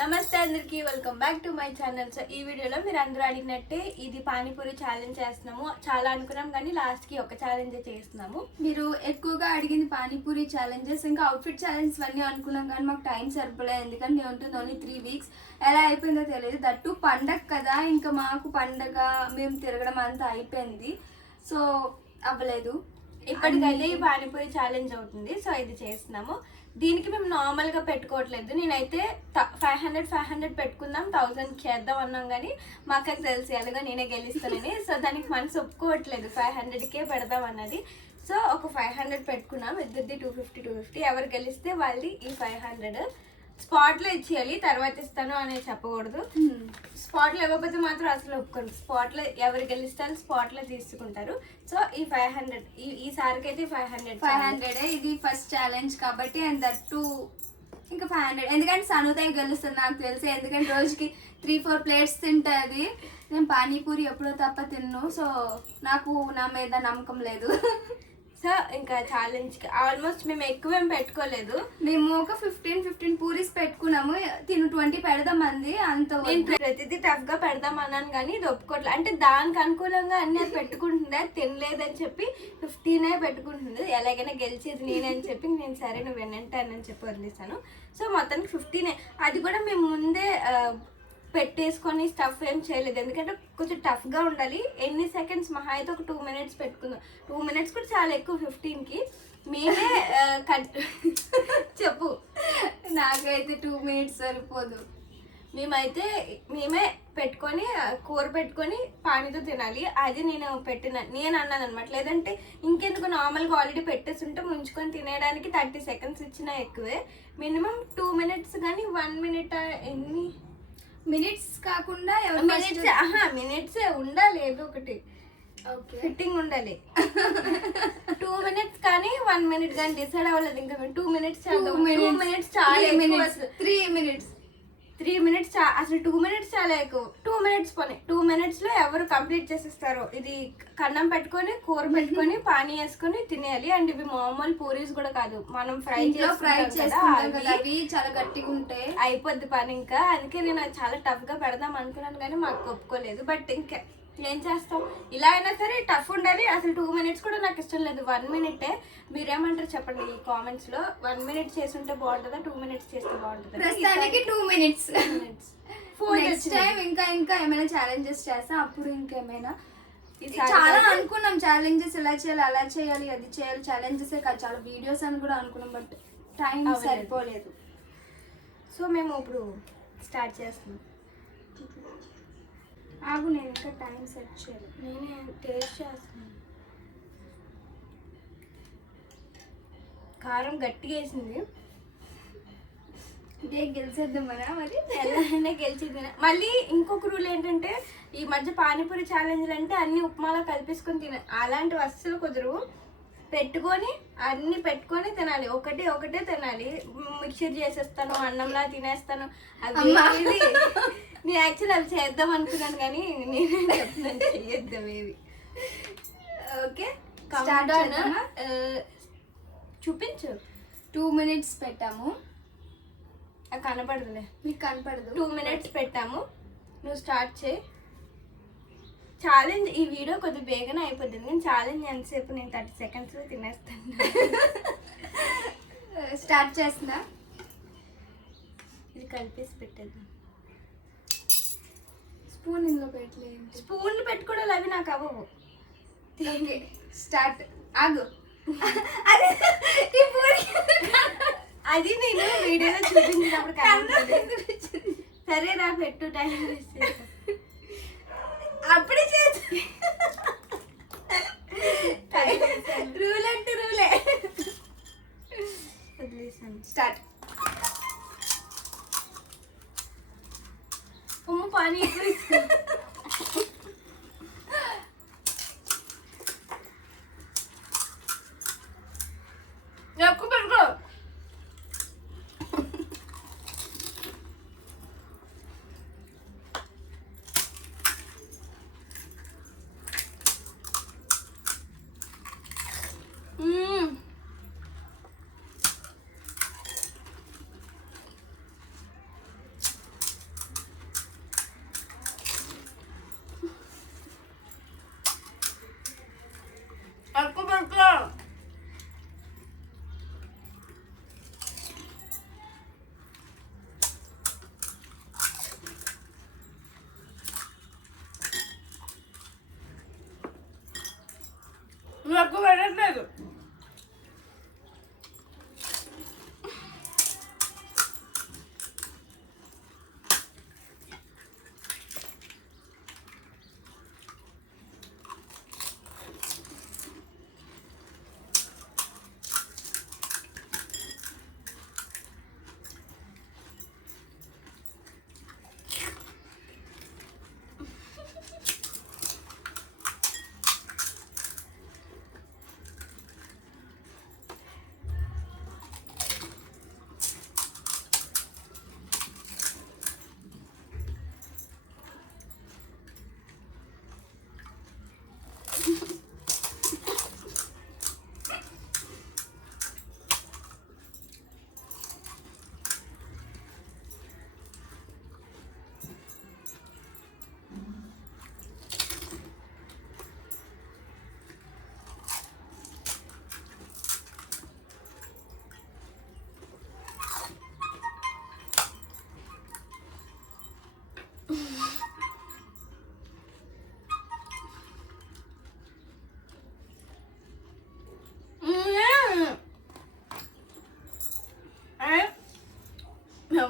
నమస్తే అందరికి, welcome back to my channel. So ఈ వీడియోలో మీరు అందరూ అడిగినట్టే ఇది పానీపూరి ఛాలెంజ్ చేస్తున్నాము. చాలా అనుకున్నాం కానీ లాస్ట్కి ఒక ఛాలెంజ్ చేస్తున్నాము. మీరు ఎక్కువగా అడిగింది పానీపూరి ఛాలెంజెస్, ఇంకా అవుట్ఫిట్ ఛాలెంజ్ అన్నీ అనుకున్నాం కానీ మాకు టైం సరిపోలేదు. ఎందుకంటే నేను ఉంటుంది ఓన్లీ 3 వీక్స్. ఎలా అయిపోయిందో తెలియదు. దట్టు పండగ కదా, ఇంకా మాకు పండగ మేము తిరగడం అంతా అయిపోయింది. సో అవ్వలేదు. ఇప్పటికైతే ఈ పానీపూరి ఛాలెంజ్ అవుతుంది. సో ఇది చేస్తున్నాము. దీనికి మేము నార్మల్గా పెట్టుకోవట్లేదు. నేనైతే 500 పెట్టుకుందాం, 1000 చేద్దాం అన్నాం కానీ మా అక్కకి తెలిసి అలాగా నేనే గెలుస్తానని. సో దానికి మనసు ఒప్పుకోవట్లేదు, 500కే పెడదాం అన్నది. సో ఒక 500 పెట్టుకున్నాం. ఇద్దరిది 250 ఎవరు గెలిస్తే వాళ్ళది ఈ 500 స్పాట్లో ఇచ్చేయాలి. తర్వాత ఇస్తాను అనేది చెప్పకూడదు. స్పాట్లో ఇవ్వకపోతే మాత్రం అసలు ఒప్పుకోండి. స్పాట్లో ఎవరు గెలుస్తారు స్పాట్లో తీసుకుంటారు. సో ఈ 500 ఈసారికి అయితే 500 ఇది ఫస్ట్ ఛాలెంజ్ కాబట్టి, అండ్ దట్టు ఇంకా 500. ఎందుకంటే సనుతాయి గెలుస్తుంది నాకు తెలిసి. ఎందుకంటే రోజుకి 3-4 ప్లేట్స్ తింటుంది. నేను పానీపూరి ఎప్పుడో తప్ప తిన్ను. సో నాకు నా మీద నమ్మకం లేదు. సో ఇంకా ఛాలెంజ్కి ఆల్మోస్ట్ మేము ఎక్కువేం పెట్టుకోలేదు. మేము ఒక 15 పూరీస్ పెట్టుకున్నాము. తిను 20 పెడదాం అంది. అంత నేను ప్రతిదీ టఫ్ గా పెడదాం అన్నాను కానీ ఇది ఒప్పుకోవట్లేదు. అంటే దానికి అనుకూలంగా అన్ని అది పెట్టుకుంటుంది. అది తినలేదని చెప్పి 15 పెట్టుకుంటుంది. ఎలాగైనా గెలిచేది నేనే అని చెప్పి నేను సరే నువ్వు వినంటానని చెప్పి వదిలేసాను. సో మొత్తానికి 15. అది కూడా మేము ముందే పెట్టేసుకొని స్టఫ్ ఏం చేయలేదు. ఎందుకంటే కొంచెం టఫ్గా ఉండాలి. ఎన్ని సెకండ్స్ మహా అయితే ఒక 2 minutes పెట్టుకుందాం. 2 minutes కూడా చాలా ఎక్కువ 15కి. మేమే చెప్పు. నాకైతే 2 minutes సరిపోదు. మేమే పెట్టుకొని కూర పెట్టుకొని పానీతో తినాలి. అది నేను అన్నాను అనమాట. లేదంటే ఇంకెందుకు నార్మల్గా ఆల్రెడీ పెట్టేసి ఉంటే ముంచుకొని తినేయడానికి 30 seconds ఇచ్చినా ఎక్కువే. మినిమం 2 minutes కానీ 1 minute ఎన్ని మినిట్స్ కాకుండా మినిట్స్ ఉండాలి. ఏదో ఒకటి ఫిట్టింగ్ ఉండాలి. 2 minutes కానీ 1 minute కానీ డిసైడ్ అవ్వలేదు. ఇంకా 2 minutes 2 minutes చాలా 3 minutes అసలు 2 minutes చాలా ఎక్కువ. 2 minutes పోనీ 2 minutes లో ఎవరు కంప్లీట్ చేసేస్తారు. ఇది కన్నం పెట్టుకొని కూర పెట్టుకొని పానీ వేసుకొని తినేయాలి. అండ్ ఇవి మామూలు పూరీస్ కూడా కాదు, మనం ఫ్రై చేసుకుంటాం కదా, అవి చాలా గట్టిగా ఉంటాయి. అయిపోద్ది పని. ఇంకా అందుకే నేను చాలా టఫ్ గా పెడదాం అనుకున్నాను కానీ మాకు ఒప్పుకోలేదు. బట్ ఇంకా ఏం చేస్తాం, ఇలా అయినా సరే టఫ్ ఉండాలి. అసలు 2 minutes కూడా నాకు ఇష్టం లేదు, 1 minute. మీరేమంటారు చెప్పండి ఈ కామెంట్స్ లో. 1 minute చేస్తుంటే బాగుంటుందా, 2 minutes చేస్తే బాగుంటుందా? ప్రస్తుతానికి 2 minutes. నెక్స్ట్ టైం ఇంకా ఏమైనా ఛాలెంజెస్ చేస్తా. అప్పుడు ఇంకేమైనా చాలా అనుకున్నాం ఛాలెంజెస్, ఇలా చేయాలి అలా చేయాలి అది చేయాలి. ఛాలెంజెస్ కాదు, చాలా వీడియోస్ అని కూడా అనుకున్నాం. బట్ టైం సరిపోలేదు. సో మేము ఇప్పుడు స్టార్ట్ చేస్తున్నాం. ఆగు, నేను ఇంకా టైం సెట్ చేయాలి. నేనే టేస్ట్ చేస్తున్నాను. కారం గట్టిగా వేసింది. ఇదే గెలిచేద్దామరా మరి? ఎలాగైనా గెలిచింది. మళ్ళీ ఇంకొక రూల్ ఏంటంటే, ఈ మధ్య పానీపూరి ఛాలెంజ్లు అంటే అన్ని ఉప్మాలో కలిపేసుకొని తినాలి. అలాంటివి అస్సలు కుదరవు. అన్ని పెట్టుకొని తినాలి. ఒకటే తినాలి. మిక్చర్ చేసేస్తాను, అన్నంలా తినేస్తాను. అది నేను యాక్చువల్ అవి చేద్దాం అనుకున్నాను కానీ నేనే చెప్తున్నాను చెయ్యొద్దాం ఏవి. ఓకే, చూపించు. 2 minutes పెట్టాము. అది కనపడదులే, మీకు కనపడదు. 2 minutes పెట్టాము. నువ్వు స్టార్ట్ చేయి. ఛాలెంజ్ ఈ వీడియో కొద్దిగా బేగనే అయిపోతుంది. నేను ఛాలెంజ్ ఎంతసేపు, నేను 30 secondsలో తినేస్తాను. స్టార్ట్ చేస్తున్నా. ఇది కలిపేసి పెట్టేద్దాం. స్పూన్ ఇందులో పెట్టలేదు. స్పూన్లు పెట్టుకోవడాలి, అవి నాకు అవ్వవు. Okay start. ఆగు. అది నేను వీడియోలో చూపించినప్పుడు సరే రా పెట్టు, టైం వేస్ట్. అప్పుడే రూల్ అంటే రూలే. వదిలేసాను. స్టార్ట్. పానీ ఎక్కువ పెట్టుకో.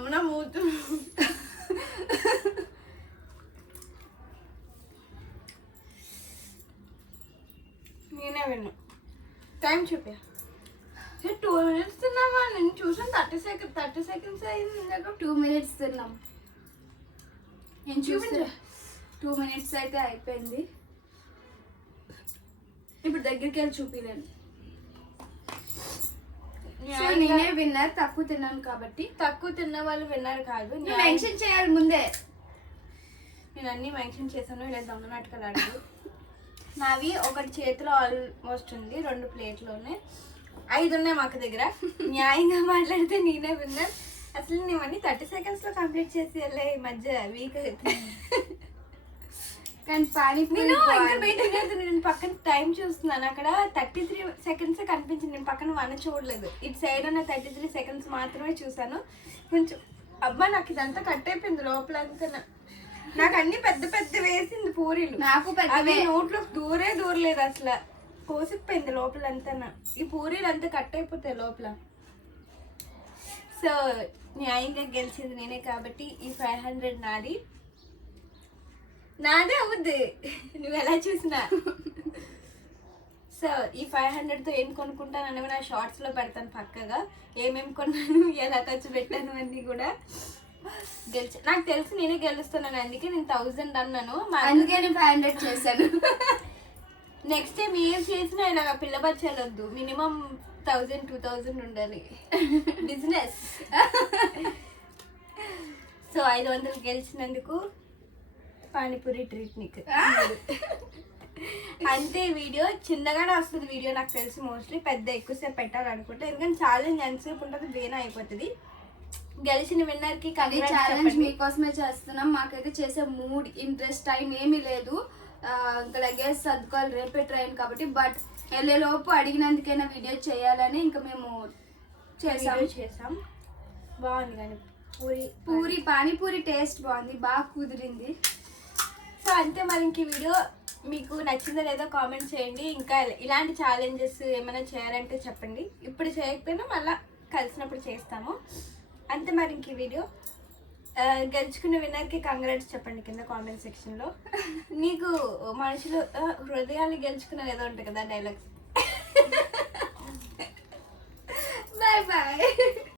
గమన మూతు. నేనే విన్నా. టైం చూపా. 2 minutes తిన్నావా? నేను చూసాను 30 seconds అయింది ఇందాక. 2 minutes తిన్నాం. నేను చూసా 2 minutes అయితే అయిపోయింది. ఇప్పుడు దగ్గరికి వెళ్ళి చూపిలేను. సో నేనే విన్నర్, తక్కువ తిన్నాను కాబట్టి. తక్కువ తిన్న వాళ్ళు విన్నారు కాదు, మెన్షన్ చేయాలి ముందే. నేను అన్ని మెన్షన్ చేశాను. ఇలా దొంగ నాటకాలు అడుగు. నావి ఒకటి చేతిలో ఆల్మోస్ట్ ఉంది, 2 ప్లేట్లోనే 5 ఉన్నాయి మాకు దగ్గర. న్యాయంగా మాట్లాడితే నేనే విన్నర్. అసలు నేవన్నీ 30 seconds లో కంప్లీట్ చేసి వెళ్ళే ఈ మధ్య వీక్ అవుతుంది. కానీ పానీపూరి నేను పక్కన టైం చూస్తున్నాను, అక్కడ 33 seconds కనిపించింది. నేను పక్కన 1 చూడలేదు. ఇటు సైడ్ ఉన్న 33 seconds మాత్రమే చూసాను. కొంచెం అబ్బా నాకు ఇదంతా కట్ అయిపోయింది లోపలంతా. నాకు అన్ని పెద్ద పెద్ద వేసింది పూరీలు. నాకు పెద్ద నోట్లో దూరలేదు అసలు, కోసిపోయింది లోపలంతా. ఈ పూరీలు అంతా కట్ అయిపోతాయి లోపల. సో న్యాయంగా గెలిచింది నేనే కాబట్టి ఈ 500 నాదే అవుద్ది, నువ్వు ఎలా చూసినా. సో ఈ 500తో ఏం కొనుక్కుంటాను అనేవి నా షార్ట్స్లో పెడతాను పక్కగా. ఏమేమి కొన్నాను, ఎలా ఖర్చు పెట్టాను అన్నీ కూడా. నాకు తెలిసి నేనే గెలుస్తున్నాను, అందుకే నేను 1000 అన్నాను. అందుకే నేను 500 చేశాను. నెక్స్ట్ టైం ఏం చేసినా ఇలాగ పిల్ల బచ్చాలు వద్దు, మినిమం 1000-2000 ఉండాలి బిజినెస్. సో 500 గెలిచినందుకు పానీపూరి ట్రీట్ నీకు. అంతే. వీడియో చిన్నగానే వస్తుంది వీడియో నాకు తెలిసి. మోస్ట్లీ పెద్ద ఎక్కువసేపు పెట్టాలనుకుంటా, ఎందుకంటే ఛాలెంజ్ ఎంతసేపు ఉంటుంది బేనా అయిపోతుంది. గెలిచిన విన్నర్కి ఛాలెంజ్ మీకోసమే చేస్తున్నాం. మాకైతే చేసే మూడ్, ఇంట్రెస్ట్, టైం ఏమీ లేదు. ఇంకా లగేజ్ సర్దుకోవాలి, రేపే ట్రైన్ కాబట్టి. బట్ వెళ్ళేలోపు అడిగినందుకైనా వీడియో చేయాలని ఇంకా మేము చేసాం. బాగుంది కానీ పానీపూరి టేస్ట్ బాగుంది, బాగా కుదిరింది. సో అంతే. మరి ఇంక ఈ వీడియో మీకు నచ్చిందో లేదో కామెంట్ చేయండి. ఇంకా ఇలాంటి ఛాలెంజెస్ ఏమైనా చేయాలంటే చెప్పండి. ఇప్పుడు చేయకపోయినా మళ్ళీ కలిసినప్పుడు చేస్తాము. అంతే. మరి ఇంక ఈ వీడియో గెలుచుకున్న విన్నర్కి కంగ్రాట్స్ చెప్పండి కింద కామెంట్ సెక్షన్లో. నీకు మనుషులు హృదయాన్ని గెలుచుకున్న ఏదో ఉంటుంది కదా డైలాగ్స్. Bye bye.